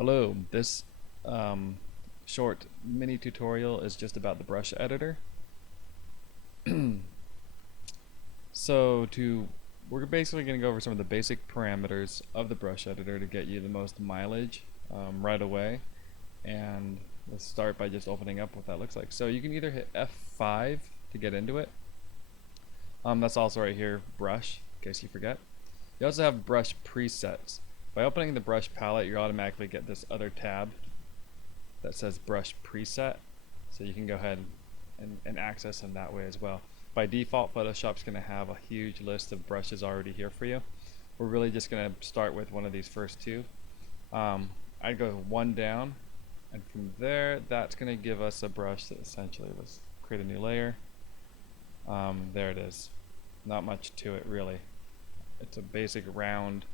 Hello, this um, short mini tutorial is just about the brush editor. We're basically going to go over some of the basic parameters of the brush editor to get you the most mileage right away. And let's start by just opening up what that looks like. So you can either hit F5 to get into it. That's also right here, brush, in case you forget. You also have brush presets. By opening the brush palette, you automatically get this other tab that says brush preset. So you can go ahead and access them that way as well. By default, Photoshop's going to have a huge list of brushes already here for you. We're really just going to start with one of these first two. I'd go one down, and from there, that's going to give us a brush that essentially, let's create a new layer. There it is. Not much to it really. It's a basic round.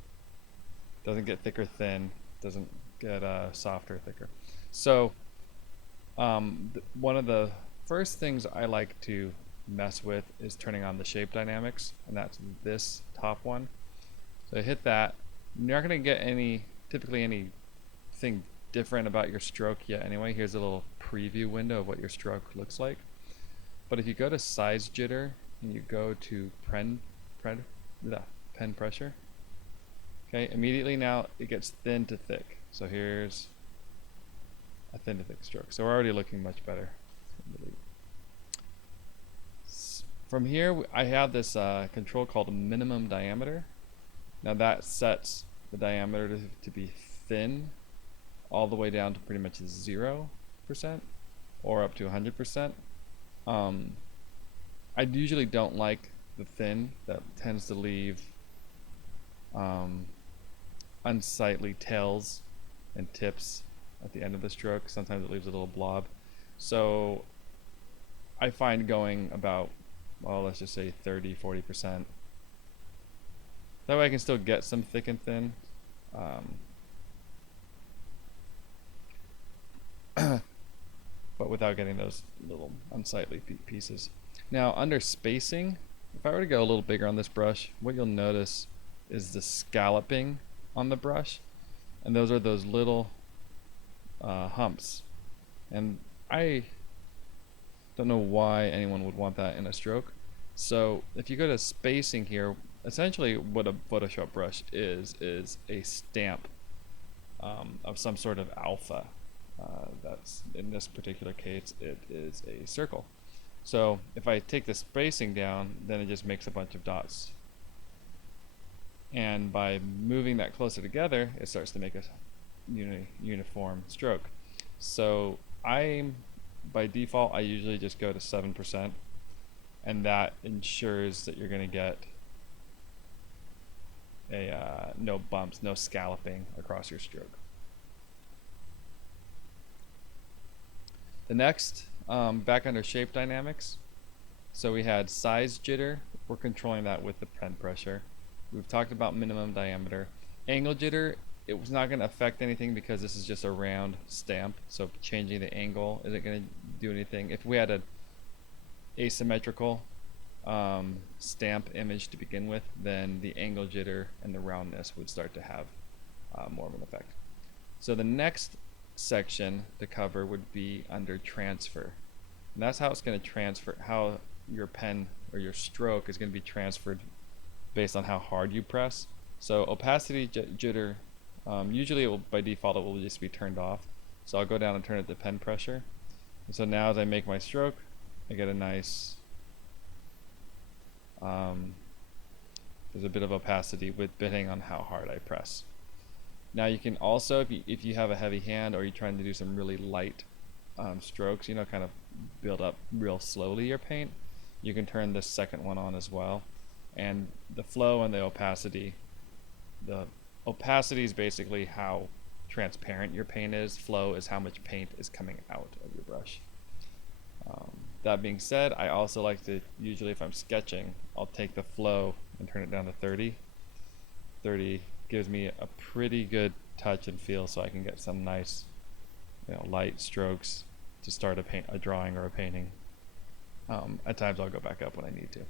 Doesn't get thick or thin. Doesn't get soft or thicker. So one of the first things I like to mess with is turning on the shape dynamics, and that's this top one. So I hit that. You're not going to get typically anything different about your stroke yet anyway. Here's a little preview window of what your stroke looks like. But if you go to size jitter and you go to pen pressure, okay, immediately now it gets thin to thick. So here's a thin to thick stroke. So we're already looking much better. From here, I have this control called minimum diameter. Now that sets the diameter to be thin all the way down to pretty much 0% or up to 100%. I usually don't like the thin. That tends to leave unsightly tails and tips at the end of the stroke. Sometimes it leaves a little blob. So I find going about, well, let's just say 30-40%. That way I can still get some thick and thin. But without getting those little unsightly pieces. Now under spacing, if I were to go a little bigger on this brush, what you'll notice is the scalloping on the brush, and those are those little humps. And I don't know why anyone would want that in a stroke. So if you go to spacing here, essentially what a Photoshop brush is a stamp of some sort of alpha. That's in this particular case, it is a circle. So if I take the spacing down, then it just makes a bunch of dots. And by moving that closer together, it starts to make a uniform stroke. So by default, I usually just go to 7%, and that ensures that you're going to get no bumps, no scalloping across your stroke. The next, back under shape dynamics, so we had size jitter. We're controlling that with the pen pressure. We've talked about minimum diameter. Angle jitter, it was not going to affect anything because this is just a round stamp, so changing the angle isn't going to do anything. If we had an asymmetrical stamp image to begin with, then the angle jitter and the roundness would start to have more of an effect. So the next section to cover would be under transfer, and that's how it's going to transfer, how your pen or your stroke is going to be transferred based on how hard you press. So opacity jitter, usually it will, by default it will just be turned off, so I'll go down and turn it to pen pressure. And so now as I make my stroke, I get a nice there's a bit of opacity depending on how hard I press. Now you can also, if you have a heavy hand or you're trying to do some really light strokes, kind of build up real slowly your paint, you can turn this second one on as well. And the flow and the opacity is basically how transparent your paint is. Flow is how much paint is coming out of your brush. That being said, I also like to, usually if I'm sketching, I'll take the flow and turn it down to 30. 30 gives me a pretty good touch and feel, so I can get some nice light strokes to start a drawing or a painting. At times I'll go back up when I need to.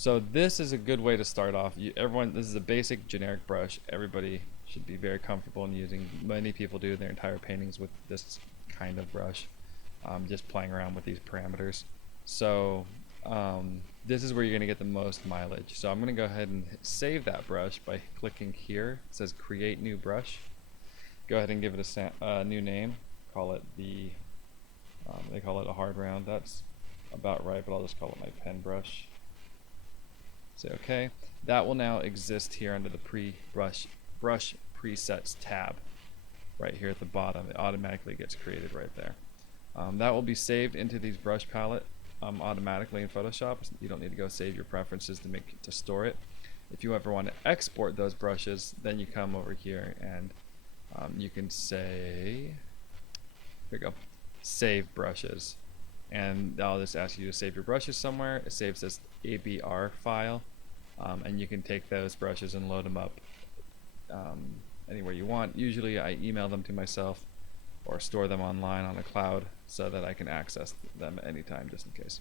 So this is a good way to start off. This is a basic generic brush. Everybody should be very comfortable in using. Many people do their entire paintings with this kind of brush, just playing around with these parameters. So this is where you're going to get the most mileage. So I'm going to go ahead and save that brush by clicking here. It says create new brush. Go ahead and give it a new name. Call it they call it a hard round. That's about right, but I'll just call it my pen brush. Say OK. That will now exist here under the brush presets tab right here at the bottom. It automatically gets created right there. That will be saved into these brush palette automatically in Photoshop. You don't need to go save your preferences to store it. If you ever want to export those brushes, then you come over here and you can say, here we go, save brushes. And I'll just ask you to save your brushes somewhere. It saves this ABR file, and you can take those brushes and load them up anywhere you want. Usually I email them to myself or store them online on a cloud so that I can access them anytime, just in case.